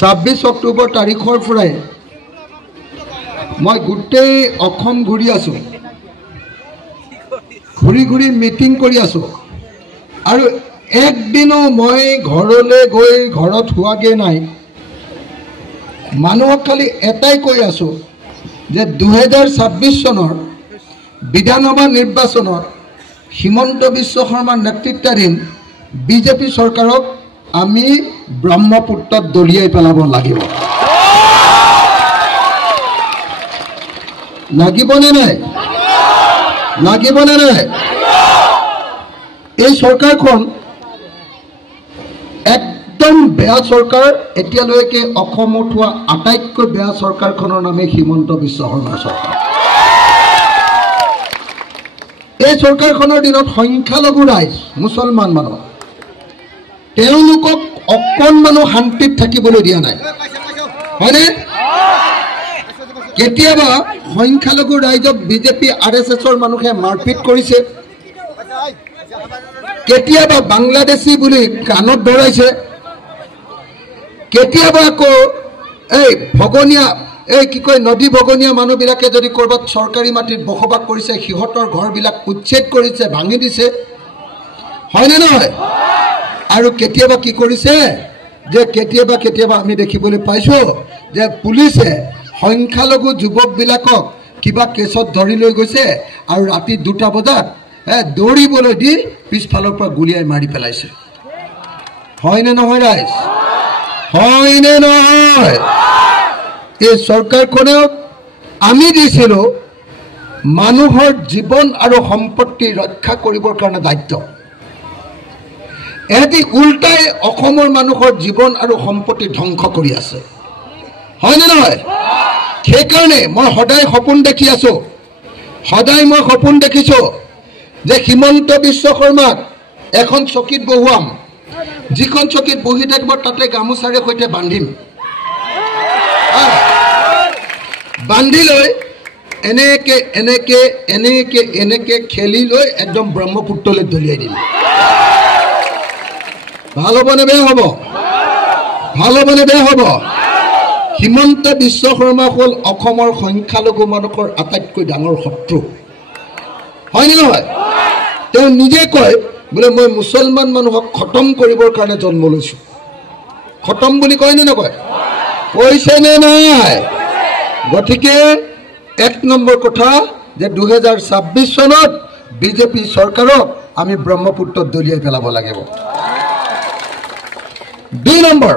26 অক্টোবৰ তাৰিখৰ পৰাই মই গোটেই অসম ঘূৰি আছোঁ, ঘূৰি ঘূৰি মিটিং কৰি আছোঁ আৰু একদিনো মই ঘৰলৈ গৈ ঘৰত হোৱাগৈ নাই। মানুহক খালি এটাই কৈ আছোঁ যে 2026 চনৰ বিধানসভা নিৰ্বাচনত হিমন্ত বিশ্ব শৰ্মাৰ নেতৃত্বাধীন বিজেপি চৰকাৰক আমি ব্ৰহ্মপুত্ৰত দলিয়াই পেলাব লাগিব। লাগিবনে নাই? লাগিবনে নাই? এই চৰকাৰখন একদম বেয়া চৰকাৰ। এতিয়ালৈকে অসমত হোৱা আটাইতকৈ বেয়া চৰকাৰখনৰ নামে হিমন্ত বিশ্ব শৰ্মাৰ চৰকাৰ। এই চৰকাৰখনৰ দিনত সংখ্যালঘু ৰাইজ মুছলমান মানুহ, তেওঁলোকক অকণমানো শান্তিত থাকিবলৈ দিয়া নাই, হয়নে? কেতিয়াবা সংখ্যালঘু ৰাইজক বিজেপি RSSৰ মানুহে মাৰপিট কৰিছে, কেতিয়াবা বাংলাদেশী বুলি কাণত ধৰাইছে, কেতিয়াবা আকৌ এই ভগনীয়া কি কয় নদী ভগনীয়া মানুহবিলাকে যদি ক'ৰবাত চৰকাৰী মাটিত বসবাস কৰিছে সিহঁতৰ ঘৰবিলাক উচ্ছেদ কৰিছে, ভাঙি দিছে, হয়নে নহয়? আৰু কেতিয়াবা কি কৰিছে যে কেতিয়াবা আমি দেখিবলৈ পাইছোঁ যে পুলিচে সংখ্যালঘু যুৱকবিলাকক কিবা কেছত ধৰি লৈ গৈছে আৰু ৰাতি 2টা বজাত দৌৰিবলৈ দি পিছফালৰ পৰা গুলিয়াই মাৰি পেলাইছে। হয়নে নহয় ৰাইজ? হয়নে নহয়? এই চৰকাৰখনেও আমি দিছিলোঁ মানুহৰ জীৱন আৰু সম্পত্তি ৰক্ষা কৰিবৰ কাৰণে দায়িত্ব। এহেঁতি উল্টাই অসমৰ মানুহৰ জীৱন আৰু সম্পত্তি ধ্বংস কৰি আছে, হয়নে নহয়? সেইকাৰণে মই সদায় সপোন দেখি আছোঁ, সদায় মই সপোন দেখিছোঁ যে হিমন্ত বিশ্ব শৰ্মাক এখন চকীত বহুৱাম, যিখন চকীত বহি থাকিব তাতে গামোচাৰে সৈতে বান্ধিম, বান্ধি লৈ এনেকে এনেকে এনেকে এনেকে খেলি লৈ একদম ব্ৰহ্মপুত্ৰলৈ দলিয়াই দিম। ভাল হ'বনে বেয়া হ'ব? ভাল হ'বনে বেয়া হ'ব? হিমন্ত বিশ্ব শৰ্মা হ'ল অসমৰ সংখ্যালঘু মানুহৰ আটাইতকৈ ডাঙৰ শত্ৰু, হয়নে নহয়? তেওঁ নিজে কয় বোলে মই মুছলমান মানুহক খতম কৰিবৰ কাৰণে জন্ম লৈছোঁ। খতম বুলি কয় নে নকয়? কৈছে নে নাই? গতিকে 1 নম্বৰ কথা যে 2026 চনত বিজেপি চৰকাৰক আমি ব্ৰহ্মপুত্ৰত দলিয়াই পেলাব লাগিব। 2 নম্বৰ